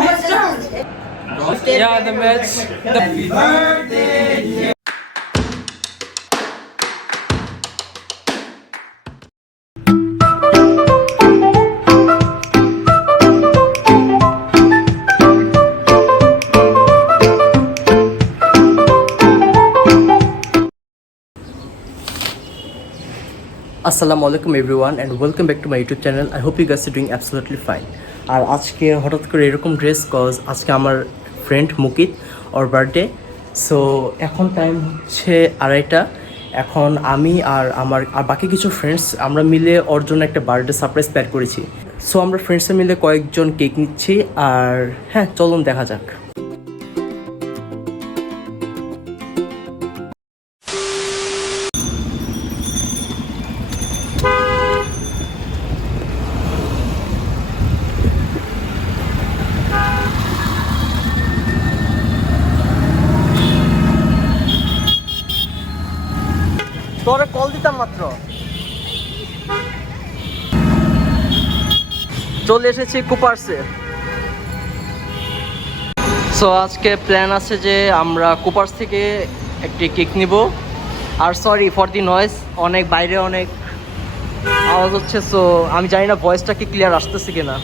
Yeah, the match. Happy birthday. আসসালামু আলাইকুম everyone and welcome back to my YouTube channel. I hope you guys are doing absolutely fine. আর আজকে হঠাৎ করে এরকম ড্রেস কজ আজকে আমার ফ্রেন্ড মুকিত ওর বার্থডে। সো এখন টাইম হচ্ছে 2:30। এখন আমি আর বাকি কিছু ফ্রেন্ডস আমরা মিলে ওর জন্য একটা বার্থডে সারপ্রাইজ প্ল্যান করেছি। সো আমরা ফ্রেন্ডসে মিলে কয়েকজন কেক নিচ্ছি আর হ্যাঁ চলুন দেখা যাক। তোরে কল দিতাম মাত্র, চলে এসেছি কুপার্সে। সো আজকে প্ল্যান আছে যে আমরা কুপার্স থেকে একটি কেক নিব। আর সরি ফর দি নয়েজ, অনেক বাইরে অনেক আওয়াজ হচ্ছে। সো আমি জানি না ভয়েসটা কি ক্লিয়ার আসতেছে কিনা।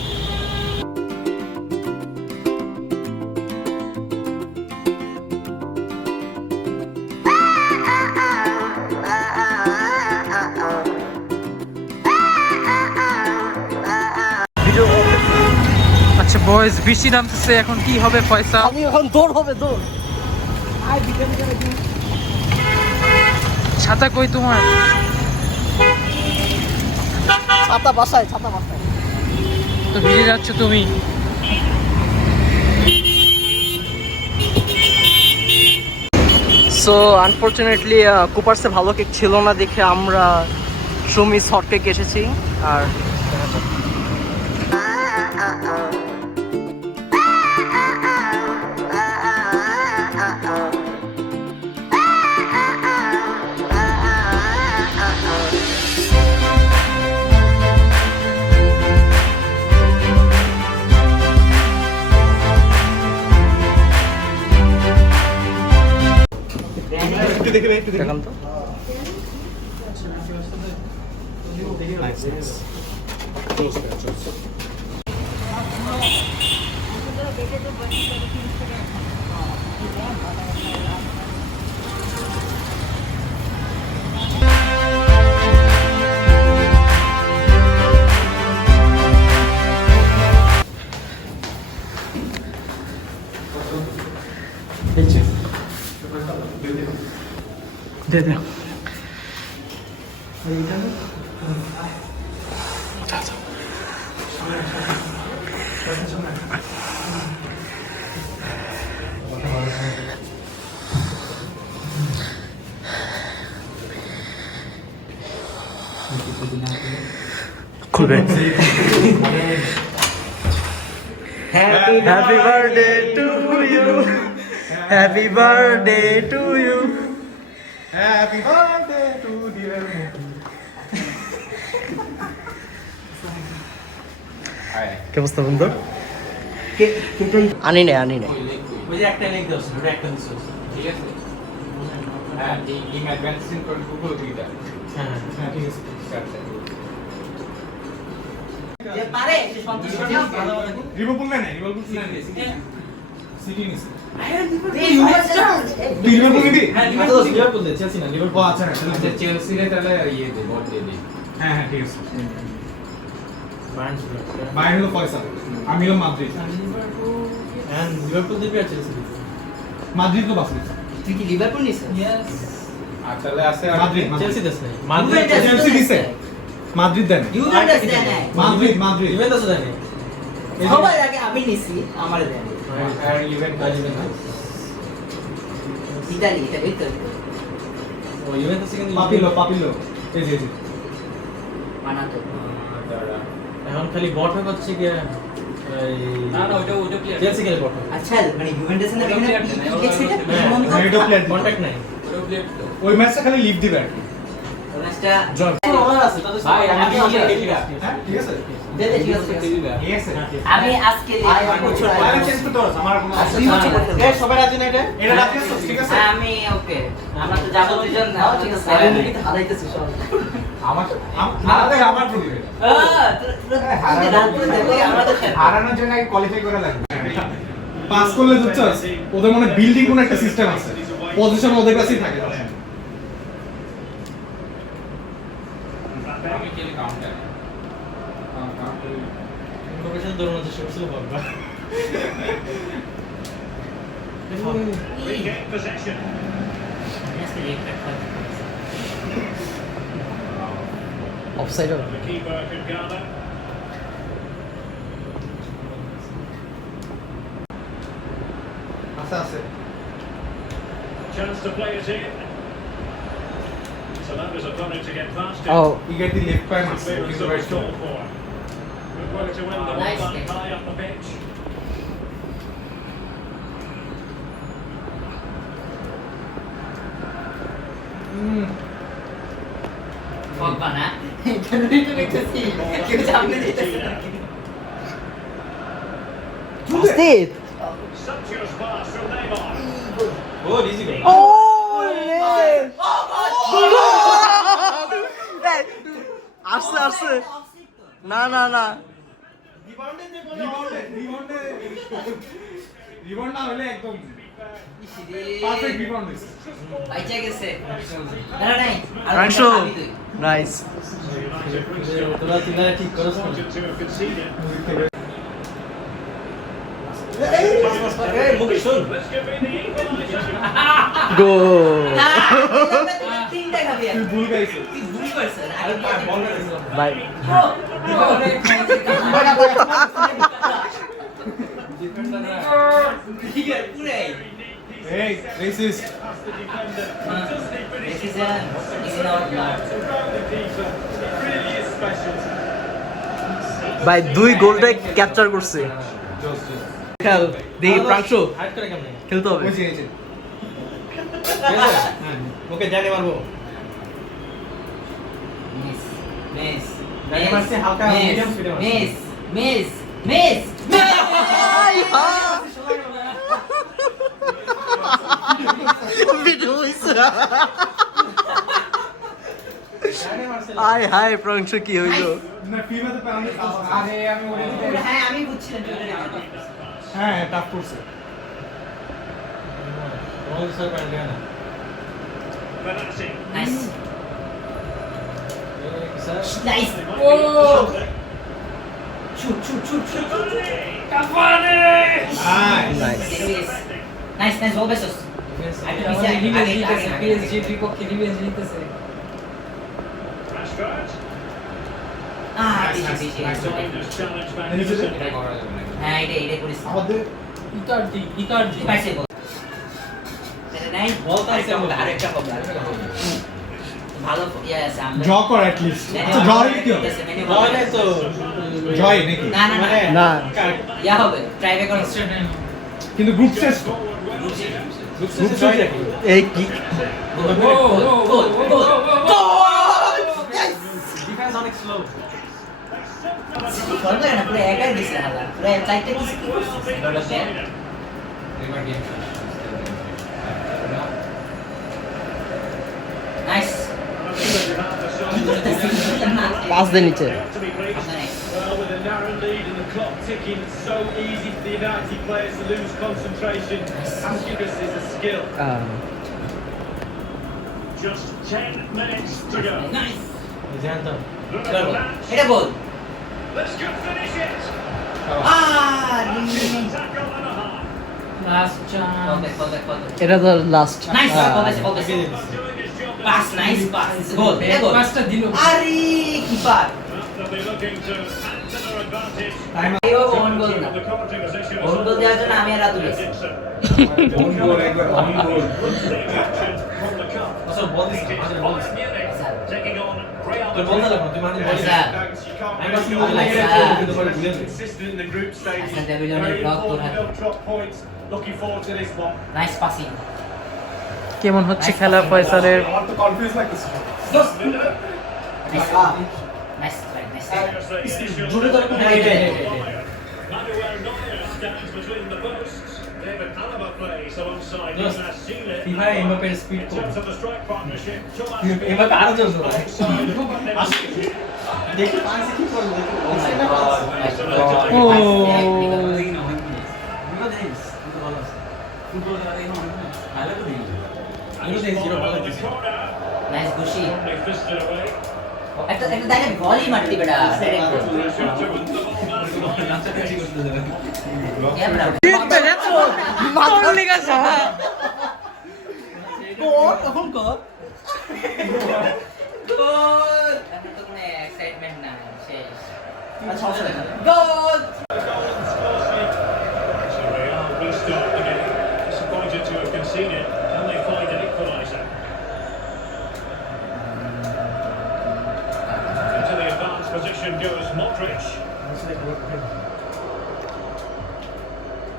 আচ্ছা বয়েজ, বৃষ্টি নামতেছে, এখন কি হবে পয়সা? আমি এখন দৌড় হবে দৌড়। ছাতা কই তোমার? ছাতা বাসায়, ছাতা বাসায়। তো ভিজে যাচ্ছ তুমি। সো আনফর্চুনেটলি কুপার্সে ভালো কেক ছিল না দেখে আমরা সুমি হট কেক এসেছি। আর দেখান তো। দে দে। খুলবে। Happy birthday to you, happy birthday to you, Happy birthday to dear কি অবস্থা বন্ধু? আনি নাই আনি নাই। ওই যে একটা লিখ দাও, ওটা একটা দিছো, ঠিক আছে? হ্যাঁ, এই অ্যাডভান্সিং করে গুগল দিটা। হ্যাঁ হ্যাঁ ঠিক আছে। যে পারে সে সন্তুষ্ট না। রিমুভ না, রিমুভ না। সিটি নিছে। লিভারপুল দে, চেলসি না, লিভারপুল। আচ্ছা আচ্ছা, চেলসি রে তাহলে ইয়ে দে, বল দে দে। হ্যাঁ হ্যাঁ ঠিক আছে। বাইরে হলো পয়সা, আমি হলো মাদ্রিদ। এন্ড লিভারপুল দিবে আর চেলসি দিবে। মাদ্রিদ তো বাস নিছে। তুই কি লিভারপুল নিছ? ইয়েস। আর তাহলে আছে মাদ্রিদ, চেলসি দেশ নাই। মাদ্রিদ চেলসি দিছে। মাদ্রিদ দেন। ইউভেন্টাস দেয় নাই। মাদ্রিদ ইউভেন্টাস দেয় নাই। সবার আগে আমি নিছি, আমারে দেন। আর ইউভেন্টাস ইতালি তো। ও ইউভেন্টাস কিন্তু পাপিলো এই যে মানাতো। এখন খালি বট হচ্ছে কি না না ওটা প্লেয়ার চেলসি কে বট। আচ্ছা মানে ইউভেন্টাস না এখানে ফিক্স এটা এটা প্লেয়ার কন্টাক্ট নাই। ওই ম্যাচটা খালি লিভ দিবে আর কি। ম্যাচটা জয় আমার আছে তাদের ভাই আমি হ্যাঁ ঠিক আছে দে দে ঠিক আছে ঠিক আছে আমি আজকে বছর আরে চেঞ্জ তো তোর আমার কোনো এই সবাই রাজি না এটা এটা রাখছিস ঠিক আছে আমি ওকে আমরা তো যাবো দুজন না ঠিক আছে আমি কিন্তু হারাইতেছি সব আমার আলাদা আমার প্রবলেম হারানোর জন্য আগে কোয়ালিফাই করা লাগবে পাস করলে বুঝছস ওদের মনে বিল্ডিং কোন একটা সিস্টেম আছে পজিশন ওদের কাছেই থাকে আমি খেলি কাউন্টার ইনফরমেশন দৌড়ানো চেষ্টা করছিল বাবা Regain possession. Offside The keeper could gather. আচ্ছা আছে Chance to play it in. So that was a runner to get past him. Oh, you get the left prime Clearance that was called for. Good work to win the ball nice back game. high up the pitch. ফকবা না কেন এটা দেখতেছি কেউ সামনে দিতেছে না Steve. Sumptuous pass from Neymar. oh easy goal আসছে আসছে না না না রিবাউন্ড না হলে একদম পারফেক্ট রিবাউন্ড হইছে বাইচা গেছে না নাই ফ্রাংশো নাইস তোরা ঠিক করছ Wanted to have conceded. This could be the equaliser. গো তিনটা খাবি তুই ভুল গাইছিস তুই ভুল করছিস আগে বল করেছিস বাই ঠিক আছে পুরে এই resist Past the defender. Decision is not blood Really is special. ভাই দুই গোলটাই ক্যাপচার করছে খেল দেখি প্রাংশু হাইট করে কেমনে খেলতে হবে ওই যে ওকে জানে মারবো মিস মিস জানি মারছে হালকা medium speed এ মারছে। মিস মিস মিস ভিডিও হইছে আয় হায় প্রাংশু কি হইলো না ফিমে তো পেনাল্টি আরে আমি ওরে দিতে হ্যাঁ আমি বুঝছিলাম যে ওটা হ্যাঁ টাফ করছে রোল স্যার পেনাল্টি না Benassi. Nice nice oh! Shoot shoot shoot shoot Cavani! Nice nice nice nice oh বেসস PSG বিপক্ষে রিভেঞ্জ নিতেছে Rashford. বেশি Timeless challenge back Any into visit? the করা যাবে না হ্যাঁ এটা করিস আমাদের ইকার্ডি পাইছে বল এটা নাই বল তো আছে আমাদের। আরেকটা হবে ভালো ইয়া আছে আমরা ড্র কর অ্যাট লিস্ট আচ্ছা ড্র হলে কি হবে বলে তো জয় নাকি না না না না ইয়া হবে ট্রাই ব্যাক করো কিন্তু গ্রুপ শেষ তো গ্রুপ জয় নাকি এই কি ডিফেন্স অনেক স্লো সরকার না পুরো একাই দিছে হালা পুরো চাইতে দিছে কি করছিস এবার গেম নাইস পাস দে নিচে to be pleased. Well, with a narrow lead and the clock ticking, it's so easy for the United players to lose concentration. Ascus is a skill. Just 10 minutes to go. Nice জানতাম Look at the match. এটা ball This could finish it. Tackle and a half. Last chance কবে এটা তো last nice কবে Doing his job. Pass nice pass goal এটা goal পাঁচটা দিল আরে keeper They'll be looking to add to their advantage. আইও ওন গোল না The commentary position own goal দেওয়ার জন্য আমি আর রাতুল আছি Dixon. অন গোল একবার on goal Save action from the cup. আচ্ছা বল দিস It is আচ্ছা বল this Bayern Munich taking on Real তোর বল না Madrid. লাগবে তুই মানে বল আচ্ছা আমি বাস You নিয়ে can't লাগে আচ্ছা। কিন্তু বলে ভুলে যাই consistent in the group stages. Hassan Devillion Very block important তোর হাতে। they'll drop points. Looking forward to this one. Nice passing কেমন হচ্ছে খেলা ফয়সালের আমার তো কনফিউজ লাগতেছে নাইস নাইস রাইট নাইস জোরে ধরে কোন Right, right, Manuel Neuer stands between the posts. David Alaba plays alongside Yes. Jonas Sile. FIFA এমবাপ্পের speed In com terms of the strike partnership, Thomas Mbappe আরো জোরে জোরে alongside Robert দেখি পাঁচে কি করবে ও মাই গড ও nice Gushi Lewandowski fisted away. একটা direct বলই মারতি বেটা ডাইরেক্ট তখন কর এখন তো কোনো এক্সাইটমেন্ট না শেষ আচ্ছা সমস্যা নেই গোল So Real restart the game. Disappointed to have conceded. Can they find an equaliser? Into the advanced position goes Modric.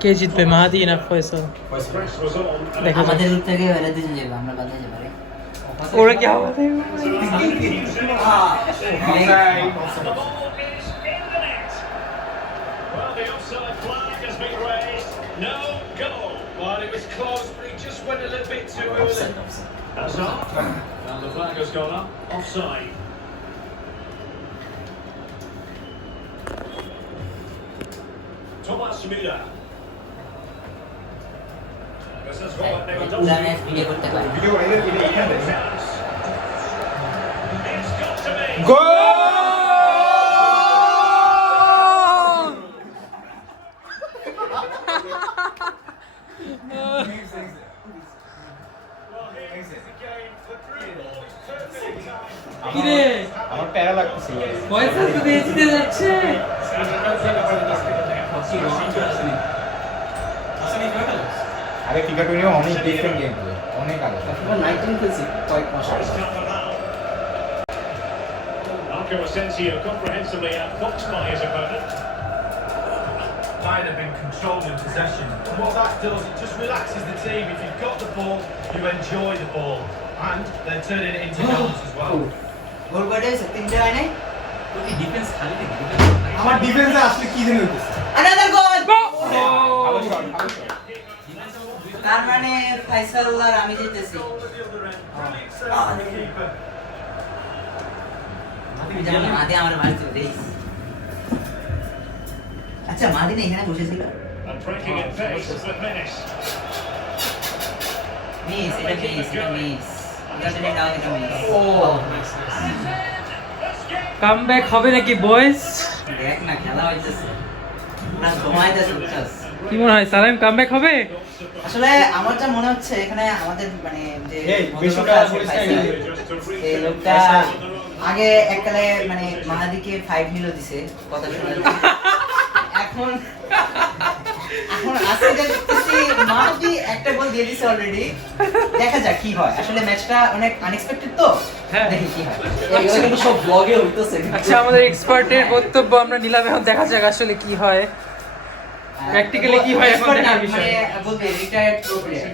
কে জিতবে মাহাদি না Faisal Press was on. and দেখা যাক আমাদের রূপ থেকে এরা দুজন যাবে আমরা বাদে যাবো রে ওরা কি হবে the ball is in the net. Well, the offside flag has been raised. No goal. Well, it was close, but he just went a little bit too early. Hazard. And the flag has gone up. Offside. Thomas Müller. This is Robert পুরা Lewandowski. Match video করতে পারি video বাইরে video এখানে Chance. It's got to be. Well, here is the game. The through ball is perfect time. কি রে আমার প্যারা লাগতেছিল ফয়সাল তো জিতে যাচ্ছে আরে ফিফা 20 অনেক ডিফারেন্ট গেম প্লে অনেক আলাদা 19 খেলছি কয়েক মাস First half of that. Marco Asensio comprehensively outfoxed by his opponent. Might have been controlled in possession. And what that does, it just relaxes the team. If you've got the ball, you enjoy the ball. And they're turning it into goals as well. গোল করে তিনটে হয় নাই defence খালি আমার ডিফেন্সে আসলে কি জানি হইতেছে আনাদার গোল ভালো শট ভালো শট তার মানে ফাইসাল আর আমি জিতেছি Goal at the other end. Brilliant save from the keeper. মাদি আমার মারতে দেই আচ্ছা মাদি না এখানে বসেছিল And breaking in pace with menace. Miss এটা মিস এটা মিস এটা টেনে দাও এটা মিস ও কামব্যাক হবে নাকি বয়েস দেখ না খেলা হইতেছে না ঘুমাইতেছে বুঝছস কি মনে হয় সালাম কামব্যাক হবে আসলে আমার যা মনে হচ্ছে এখানে আমাদের মানে যে এই, বেশি ভদ্রলোকটা টাকা আছে, বলিস না, ফাইসাল, Just to reach এই the লোকটা outside. আগে এককালে মানে মাহাদিকে 5 নিলো দিছে কথা শোনা এখন এখন আজকে যা দেখতেছি মাহাদি একটা গোল দিয়ে দিছে অলরেডি দেখা যাক কি হয় আসলে ম্যাচটা অনেক আনএক্সপেক্টেড তো হ্যাঁ। দেখি কি হয় এগুলো কিন্তু সব ব্লগে হইতেছে আচ্ছা আমাদের এক্সপার্টের বক্তব্য আমরা নিলাম এখন দেখা যাক আসলে কি হয় Practically কি হয় এখন Expert না, দেখার বিষয়। মানে বলতে রিটায়ার্ড প্রো প্লেয়ার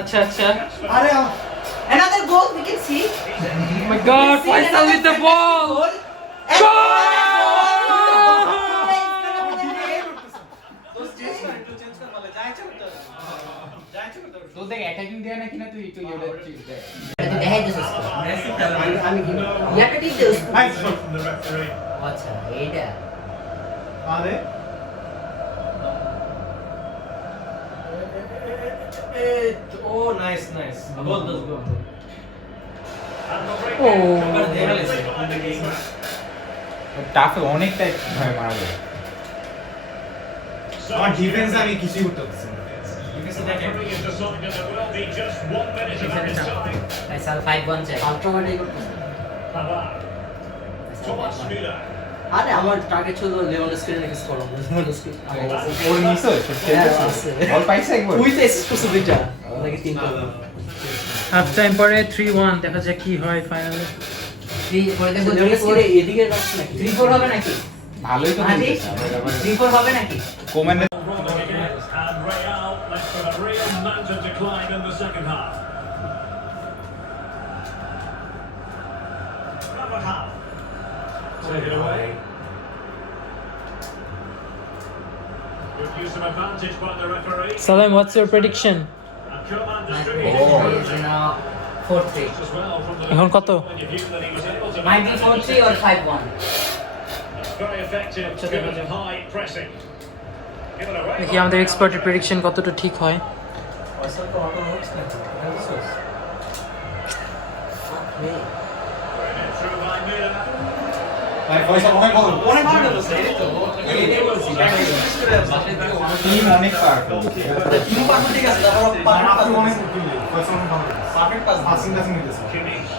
আচ্ছা আচ্ছা আরে another goal we can see Oh my god Faisal with the ball তো দেখ অ্যাটাকিং দেয় না কিনা তুই একটু ইউলে দেখাই দিছিস আমি কি ইয়াকে ঠিক this Nice shot from the referee. আচ্ছা এইটা আরে ও নাইস নাইস গোল দস গোল And the break Oh. complete by the keeper. টাফে অনেকটাই ভয় মারা যায় So আমার ডিফেন্সে আমি কিছুই করতে পারছি না the referee has decided there will be just 1 minute of added time. Faisal 5-1 চাই আল্ট্রামারি করতেছে Pavard. Thomas Müller. আরে আমার টার্গেট ছিল লেভানডস্কি নাকি স্কোর হবে লেভানডস্কি ওর মিস হয়েছে বল পাইছে একবার উইথ এসিস্ট করছে দুইটা নাকি তিনটা হাফ টাইম পরে 3-1 দেখা যাক কি হয় ফাইনালে 3 পরে দেখো ওরে এদিকে রাখছ নাকি 3-4 হবে নাকি ভালোই তো মাঝি খেলতেছে আমরা আবার 3-4 হবে নাকি Komen Rolling again, and Real left with a real mountain to climb in the second half. Carvajal. To it away. Good use of advantage by the referee. Salam, what's your prediction? And Coman My distributed prediction is now 4-3. as well from the এখন কত? point of view that he was able to Might be 4-3 or 5-1. very effective, good high pressing. Given away দেখি by আমাদের Real এক্সপার্টের Madrid. Prediction কতটা ঠিক হয়। Through by Müller. ভাই পয়সা অনেক ভালো অনেক ভালো বলছে এই তো এটাই বলছি টিম অনেক পাওয়ারফুল টিম পারফেক্ট ঠিক আছে তারপর আপনি অনেক পয়সা অনেক ভালো পারফেক্ট পাস পাসিং টাসিং নিতেছে Kimmich.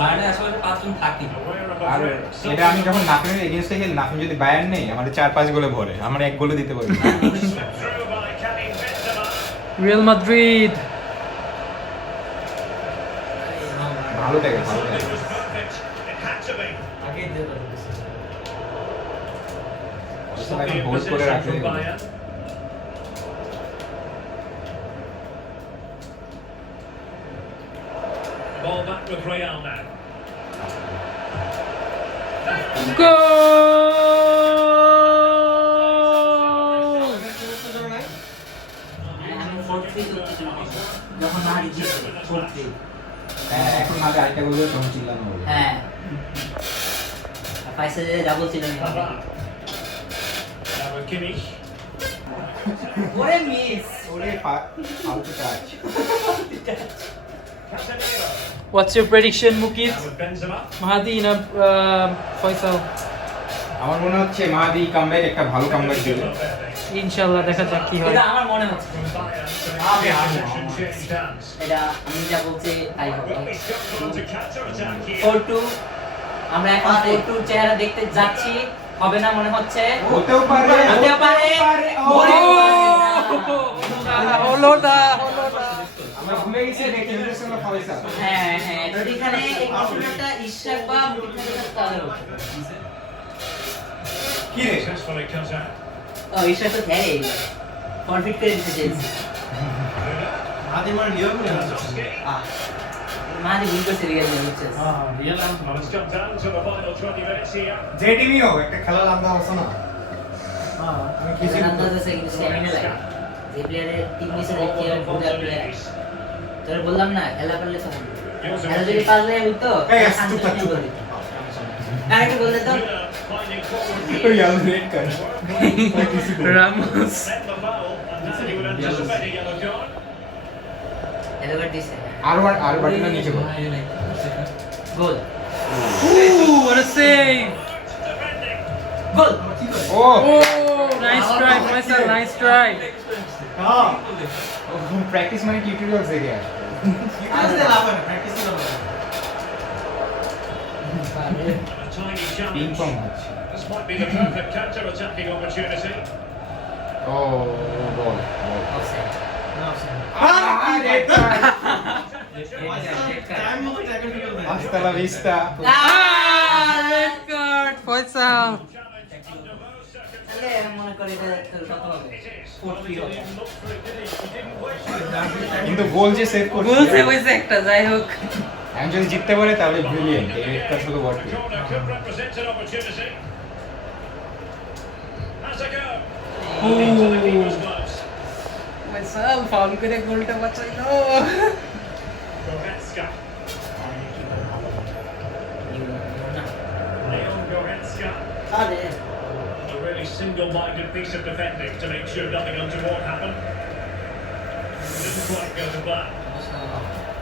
বাইরে আসলে 5 জন থাকি Aware of a R threat. এটা আমি যখন নাফিমের এগেইনস্টে খেলি, নাফিম যদি বায়ার নেই আমাদের 4-5 গোলে ভরে, আমার এক গোলে দিতে পারি। Slipped through by Karim Benzema. Real Madrid ভালো থাকে, ভালো It থাকে। was perfect. It had to be. আগে দিয়ে দাও সব এখন হোল্ড করে রাখলে From এগুলো। Bayern. Ball back with Real now. গোল! আমি 4-3 করতেছি যখন না জিতছে 4-3 হ্যাঁ, এখন মাঝে আরেকটা গোল দিয়ে তখন চিল্লানো হবে। হ্যাঁ ফাইসালে ডাবল ছিল না Pavard. Now with Kimmich. ওরে মিস ওরে ফালতু touch. Casemiro. What's your prediction, Mukit? Now with Benzema. Mahdi na Faisal. আমার মনে হচ্ছে মাহাদি কামব্যাক একটা ভালো কামব্যাক দিবে। ইনশাআল্লাহ দেখা যাক কি হয়। এটা আমার মনে হচ্ছে From Bayern. So the possession changed hands. এটা আমি যা বলছি তাই হবে Will be Scotland to counter-attack here. 4-2 আমরা এখন 4-2 চেহারা দেখতে যাচ্ছি হবে না মনে হচ্ছে হতেও পারে, হতেও পারে ওরে হলো না। আমরা ভুলে গেছি এটা কেন্দ্রেশন অফ ফয়সাল। হ্যাঁ হ্যাঁ যদি এখানে এই কনফিডেন্সটা ইশরাক বা মুকিত তাহলে হবে কি রে? Successfully cut out. ও ইশরাক তো খেলে কনফিড করে দিতে চেয়েছে Lewandowski. মাঝে ভুল করছে রিয়াল বুঝছে And it's come down to the final 20 minutes here. যে টিমিও একটা খেলার আলাদা আছে না আমি কিছু আন্দাজ আছে কিন্তু স্ট্যামিনা লাগে যে প্লেয়ারের টিম নিচে দেখে আর বুঝা প্লেয়ার তোর বললাম না খেলা করলে তো হবে খেলা যদি পারলে হইতো এই চুপ থাক, চুপ থাক। আরেকটু বললে তো Müller finding forward ওই view. Al red card. Ramos Set the foul, and now he would anticipate a yellow card. এলাকার দিছে আর বাটিটা নিচে বল। Goal what a save! Defending. Goal ও Oh, nice try, Faisal, nice try. হ্যাঁ practice মানে টিউটোরিয়ালস দেখে আসে। A tiny ping challenge. Pong হচ্ছে। This might be the perfect counter-attacking opportunity. ও বল। Offside Hasta la vista. Red card, Faisal. তাহলে মনে করি এটা তোর কত হবে 4-3 হবে কিন্তু গোল যে সেভ করছে, বলছে বলছে একটা যাই হোক। আমি যদি জিততে পারে তাহলে ব্রিলিয়েন্ট। এই রেড কার্ড শুধু বটে। The corner could represent an opportunity. Has a go. Into the keeper's gloves. Faisal foul করে গোলটা বাঁচাইলো। Goretzka. Leon Goretzka. আরে A really single-minded piece of defending to make sure nothing untoward happened. Didn't quite go to plan.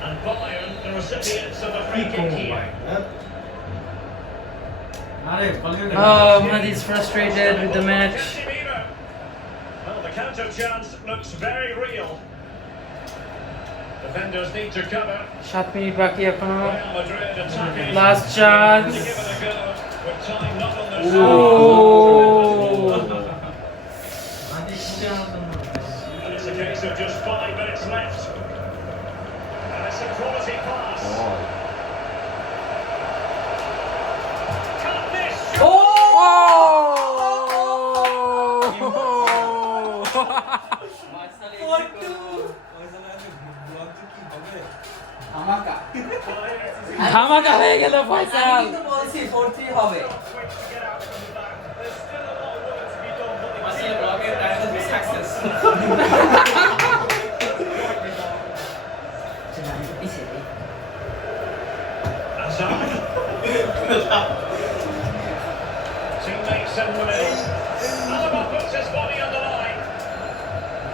And Bayern, the recipients of the free kick here. Oh, Mahdi's frustrated with the match. Casemiro. Well, the counter chance looks very real. Defenders need to cover. 7 minute বাকি এখনো। Real Madrid attacking. Last chance. To give it a go with time not on their Oh. And it's a case of just 5 minutes left. And it's a quality pass. Can't miss. Oh! ধামাকা হয়ে গেল ফয়সাল। আমি তো বলছি 4-3 হবে। Teammates send one in. Alaba puts his body on the line.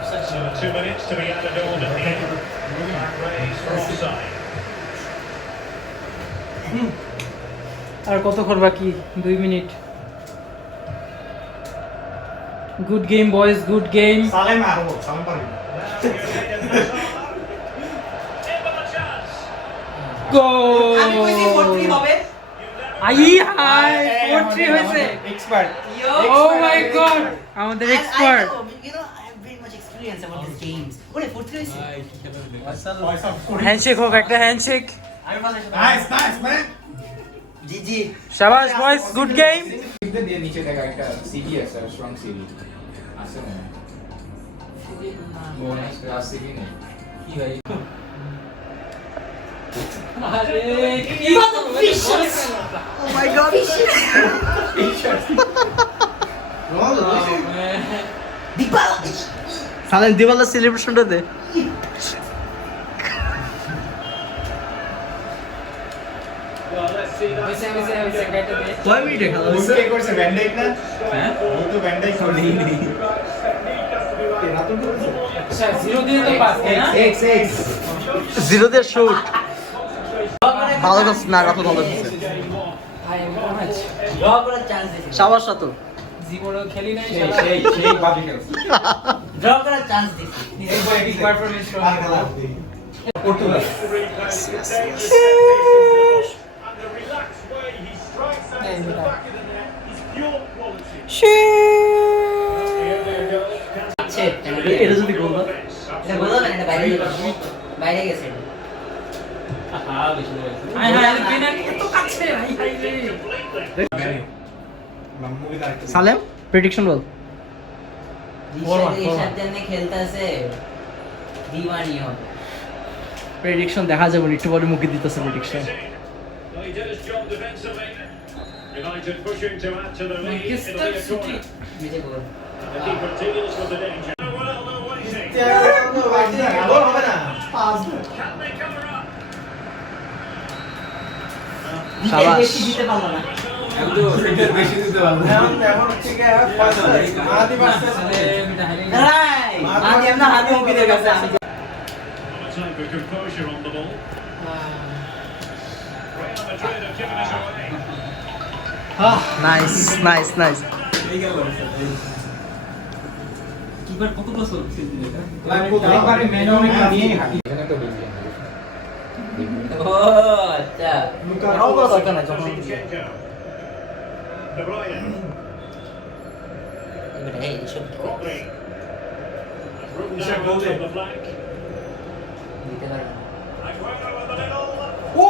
So 2 minutes to be added on at the end. Flag raised for offside. আর কতক্ষণ বাকি? 2 minute. Good game boys, good game. Salem আরো সালেম পারি In with a chance. গোল। আমি কইছি 4-3 হবে। I high 4-3 হয়েছে। Expert ও মাই god, আমাদের expert. You know, I have very much experience about these games. ওরে 4-3 হইছে। হ্যান্ডশেক হোক, একটা handshake. Nice nice man GG. শাবাশ বয়েজ, গুড গেম। দিয়ে নিচে দেখা একটা সিডি আছে স্ট্রং সিডি আছে না বোনাস ক্লাস সিডি নেই আরে কি Oh my god. দিবালা। সালেম দিওয়ালা সেলিব্রেশনটা দে। Well, let's see that. কয় মিনিটে খেলা হয়েছে? কে করছে ভ্যান্ডাইক না হ্যাঁ ও তো ভ্যান্ডাইক করে নেই আচ্ছা 0 দিয়ে তো পাস তাই না? এক্স এক্স 0 দিয়ে শুট। ভালো করছে না, রাত ভালো করছে। I am match. ড্র করার চান্স দিছি। শাবাশ রাত। জীবনে খেলি নাই সেই সেই সেই বাদি খেলছে ড্র করার চান্স দিছি। Performance Portugal And the relaxed way he strikes out to the back of the net is pure quality. আচ্ছা, এটা যদি গোল হয় এটা গোল হবে না, এটা বাইরে গেছে। বাইরে গেছে। আই হাই পেনাল্টি এত কাছে। আই হাই রে। মুভিতে আরেকটা সালেম প্রেডিকশন বল। ঋষাদ জন্য খেলতেছে দিওয়ানি হবে। প্রেডিকশন দেখা যাবে একটু পরে মুখে দিতেছে prediction. Well, he did his job defensively. United pushing to add to the lead. It'll Manchester be a city. corner. নিচে গোল। And the keeper deals with the danger. Ronaldo waiting. গোল হবে না Can they cover up? শাবাশ। বেশি দিতে পারলো না। বেশি দিতে পারবো এখন হচ্ছে কি মারাদি বাসছে নাই, মাঝে আমরা হাতে মুখিদের কাছে আমি On a time for composure on the ball. Real Madrid have given us away. Nice nice nice. Keeper কত বছর খেলতে এটা? একবারে মেননে নিয়ে হাঁটি এখানে তো বিলিয়ন ও আচ্ছা। এটাও করা দরকার নাই যখন Zinchenko. De Bruyne. এবারে এই সব Rodri. Room now out on the flank. দিতে পারবে না। Aguero with a little. O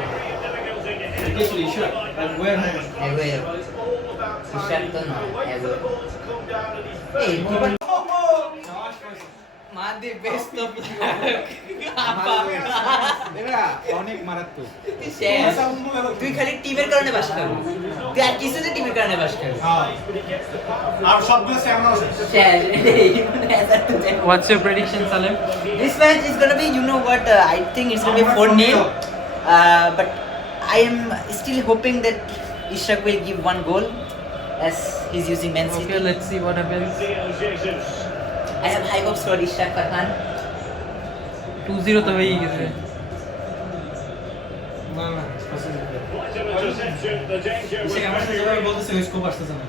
Degree of difficulty getting This the is ball shot. like that. Where এগুলো Well, it's all about Rishad timing. তো না, You wait for এগুলো the ball to come down and he's এই very keeper মাদি best of এরা অনেক মারাত্মক শেষ। তুই খালি টিমের কারণে বাস খাবি, তুই আর কিছুতে টিমের কারণে বাস খাবি। আর সবগুলো সেমন আছে শেষ। What's your prediction, Salem? This match is gonna be, you know what? I think it's gonna be 4-0. But I am still hoping that Ishak will give one goal, as he's using Man City. Okay, let's see what happens. Gabriel Jesus. I have high hopes for Ishak Farhan. 2-0 তো হয়েই গেছে। Quite an interception. The danger was very real. বলতেছে scope আসতেছে না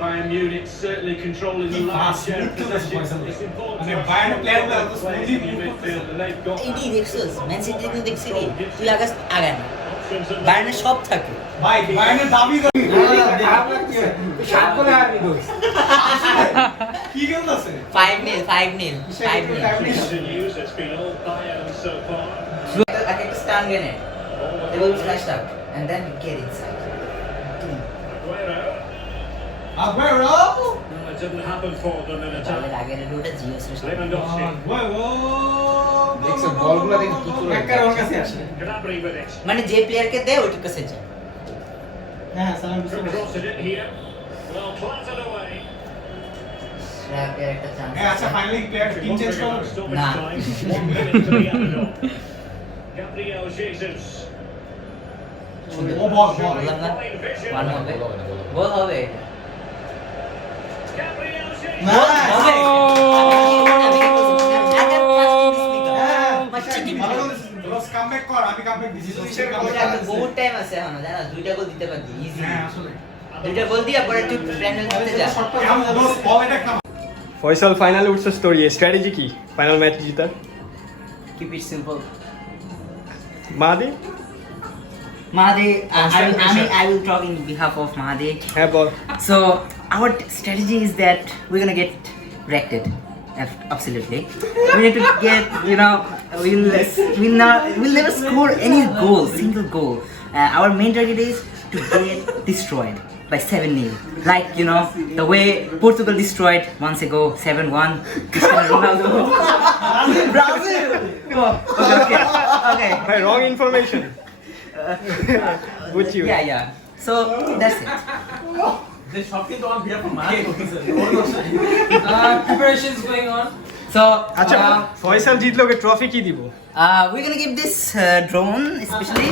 Bayern Munich certainly controlling the lion's share of possession. It's important মানে to have বাইরে strong player players playing in midfield, and they've got এই দেখছিস man city কিন্তু দেখছি রে, তুই আগাস আগান Options and বাইরে সব থাকে। ভাই বাইরের দাবি খারাপ লাগছে সাত করে হারবি দোষ কি খেলতেছে 5-0, 5-0, 5-0. continues. It's been all Bayern so far. Like a stun grenade. They will flash up and then get inside. Aguero. Aguero Well, it didn't happen for them in তাহলে attack. আগের রোডে জিও শ্রেষ্ঠ। Lewandowski. আগুয়েরো দেখছো বলগুলো দেখে কি করে একার ওর কাছে আসে Gnabry with it. মানে যে প্লেয়ারকে দেয় ওইটার কাছে যায়। হ্যাঁ সালাম Crossed it here. Well, clattered away. শ্রেয়াকের একটা চান্স হ্যাঁ আচ্ছা ফাইনালি প্লেয়ার টিম চেঞ্জ করো Stoppage Nah. time. 1 minute to be added on. Gabriel Jesus. ও বল বললাম না Fine vision. ওয়ান হবে গোল হবে Gabriel Jesus. না রোজ কামব্যাক কর আমি কামব্যাক দিছি বহুত টাইম আছে এখনো জানা দুইটা গোল দিতে পারবি ইজি হ্যাঁ আসলে দুইটা গোল দিয়া পরে তুই প্যানেল করতে যা কাম রোজ বল এটা কাম ফয়সাল ফাইনালে উঠছে স্টোরি স্ট্র্যাটেজি কি ফাইনাল ম্যাচ জিতার keep it simple Mahadi Mahadi, I will talk in behalf of Mahadi. হ্যাঁ বল So our strategy is that we're gonna get wrecked. Absolutely. We need to get, you know, we'll never score any goal, single goal. Our main target is to get destroyed by 7-0. Like, you know, the way Portugal destroyed once ago, 7-1. Cristiano Ronaldo. Brazil! Okay. ভাই wrong information বুঝছি Yeah. So that's it. preparations going on. So আচ্ছা ফয়সাল জিতলে ওকে trophy কি দিব we're gonna give this drone especially.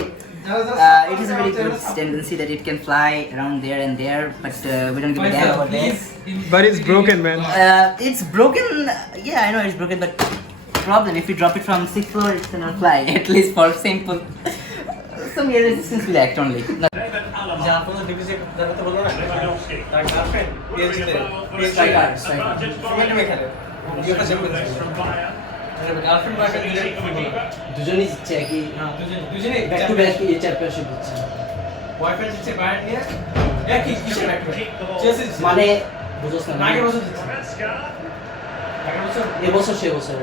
It is a very good tendency that it can fly around there and there, but we don't give a damn about that. But it's broken man It's broken. Yeah, I know it's broken, but problem if you drop it from 6th floor, it's gonna fly. At least for simple. Some air resistance will act only. David Alaba. Lewandowski. From Bayern. Girlfriend partner Easy for the keeper. দুজনেই জিতছে কি দুজনেই back to back এই championship দিচ্ছে boyfriend হচ্ছে Bayern নিয়ে একই কিসের back to Keep the ball. Chelsea মানে বুঝছ না আগের বছর জিতছে Goretzka. আগের বছর এবছর সে বছর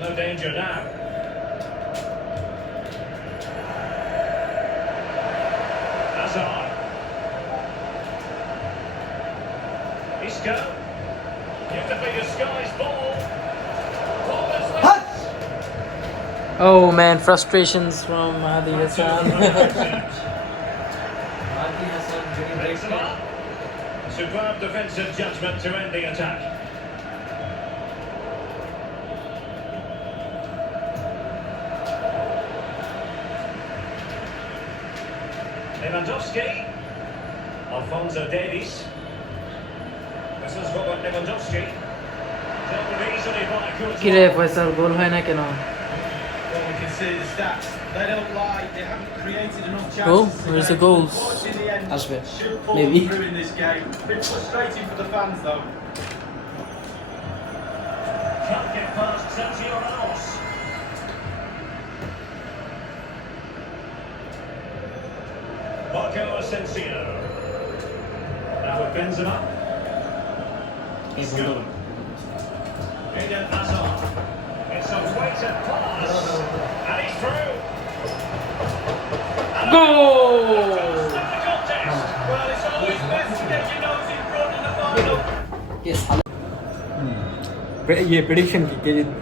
No danger now. Hazard. Isco. Beautifully disguised ball. Oh man, frustrations from Mahdi Hassan. Breaks them up. Superb defensive judgment to end the attack. Lewandowski. Alphonso Davies. This is Robert Lewandowski. Dealt with easily by কি রে Courtois. Faisal গোল হয় না কেন? Well, we can see the stats. They don't lie. They haven't created enough chances. Oh, where's the today. goals? Much in the end Ashbe. should pull Maybe. through in this game. Bit frustrating for the fans, though. Can't get past Sergio Ramos. Marco Asensio. Now with Benzema. Isco. Eden Hazard. It's a weighted pass. And he's through. Goal! Stop the contest. Well, it's always best to get your nose in front in the final. yes ইয়ে prediction কি কে জিতবে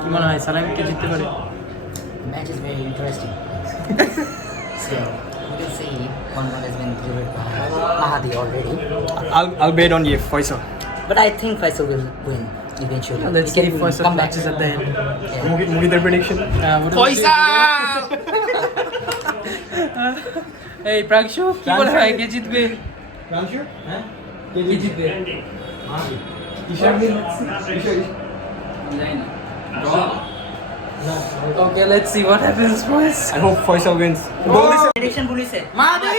কি মনে হয় সালাম কে জিততে পারে? match is very interesting. So we can see one has been delivered by Mahadi already, I'll bet on you Faisal but I think Faisal will win eventually. Let's He see can if Faisal come back matches at the end. Yeah. মুগিদের prediction এই প্রাকশু কি মনে হয় কে জিতবে? রানশু হ্যাঁ কে জিতবে? Mendy. T-shirt দিয়ে Okay, let's see what happens, boys. I hope Faisal wins Prediction police Mahadi.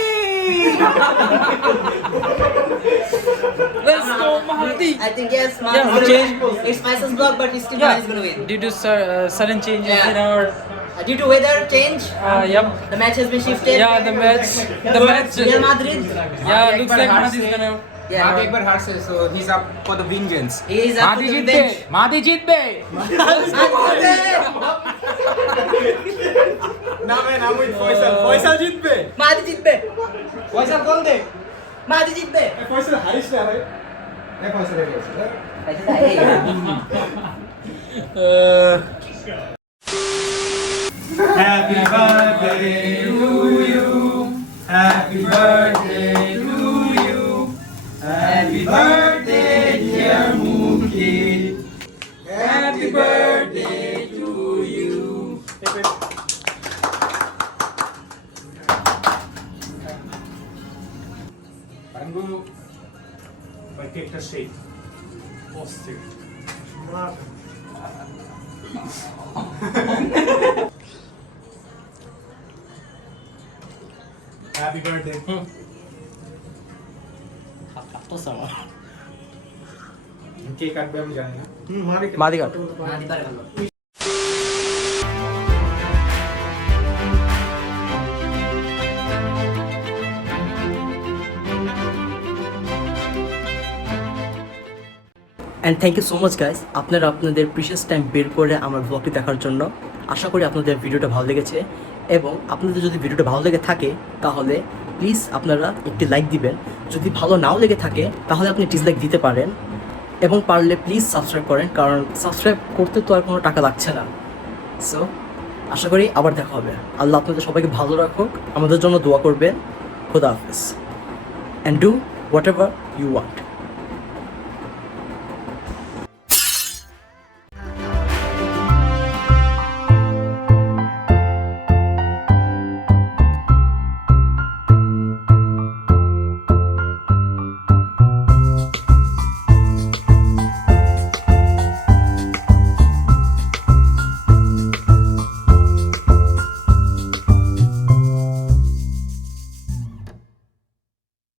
Let's go, Mahdi. I think yes, Yeah, Mahadi. we change. It's Faisal's block, but still Mahadi is gonna win. Due to sudden changes Yeah. in our, Due to weather change, yep. the match has been shifted. Yeah, the match. Real Madrid. Yeah, looks like Mahdi's gonna. Yeah. Madi একবার হারছে so he is up for the vengeance He is up to the bench. মাদি জিতবে নামে নাম with Faisal জিতবে Mahadi জিতবে। ফয়সাল গোল দে Mahadi জিতবে। ফয়সাল হারিস না ভাই Happy birthday to you. Happy birthday to you. Happy birthday, dear Mookie. Happy birthday to you. Bangu, vai ter que ser. Você. Happy birthday. কে কাটবে আমি জানি না। মাদি কাট মাদি পারে ভালো। And thank you so much guys, আপনারা আপনাদের প্রিশিয়াস টাইম বের করে আমার ব্লগটি দেখার জন্য। আশা করি আপনাদের ভিডিওটা ভালো লেগেছে, এবং আপনাদের যদি ভিডিওটা ভালো লেগে থাকে তাহলে প্লিজ আপনারা একটি লাইক দিবেন। যদি ভালো নাও লেগে থাকে তাহলে আপনি ডিসলাইক দিতে পারেন, এবং পারলে প্লিজ সাবস্ক্রাইব করেন, কারণ সাবস্ক্রাইব করতে তো আর কোনো টাকা লাগছে না। সো আশা করি আবার দেখা হবে। আল্লাহ আপনাদের সবাইকে ভালো রাখুক, আমাদের জন্য দোয়া করবেন। খোদা হাফেজ, and do whatever you want.